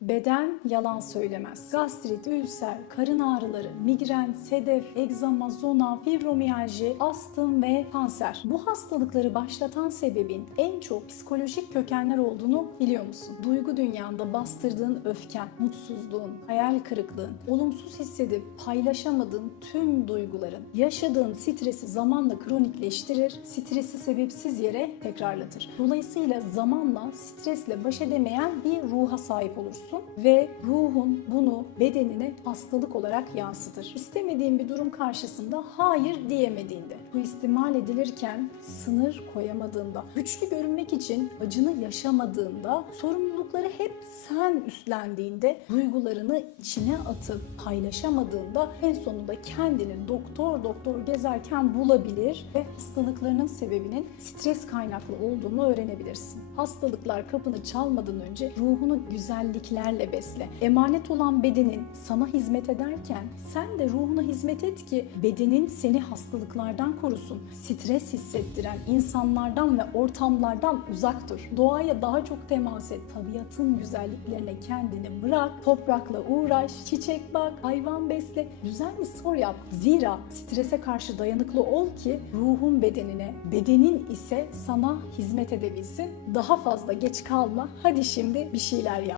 Beden yalan söylemez. Gastrit, ülser, karın ağrıları, migren, sedef, egzama, zona, fibromiyalji, astım ve kanser. Bu hastalıkları başlatan sebebin en çok psikolojik kökenler olduğunu biliyor musun? Duygu dünyanda bastırdığın öfken, mutsuzluğun, hayal kırıklığın, olumsuz hissedip paylaşamadığın tüm duyguların, yaşadığın stresi zamanla kronikleştirir, stresi sebepsiz yere tekrarlatır. Dolayısıyla zamanla stresle baş edemeyen bir ruha sahip olursun ve ruhun bunu bedenine hastalık olarak yansıtır. İstemediğin bir durum karşısında hayır diyemediğinde, bu istimal edilirken sınır koyamadığında, güçlü görünmek için acını yaşamadığında, sorumlulukları hep sen üstlendiğinde, duygularını içine atıp paylaşamadığında en sonunda kendini doktor doktor gezerken bulabilir ve hastalıklarının sebebinin stres kaynaklı olduğunu öğrenebilirsin. Hastalıklar kapını çalmadan önce ruhunu güzelliklerle besle. Emanet olan bedenin sana hizmet ederken sen de ruhuna hizmet et ki bedenin seni hastalıklardan korusun. Stres hissettiren insanlardan ve ortamlardan uzak dur. Doğaya daha çok temas et. Tabiatın güzelliklerine kendini bırak. Toprakla uğraş, çiçek bak, hayvan besle. Düzenli spor yap. Zira strese karşı dayanıklı ol ki ruhun bedenine, bedenin ise sana hizmet edebilsin. Daha fazla geç kalma. Hadi şimdi bir şeyler yap.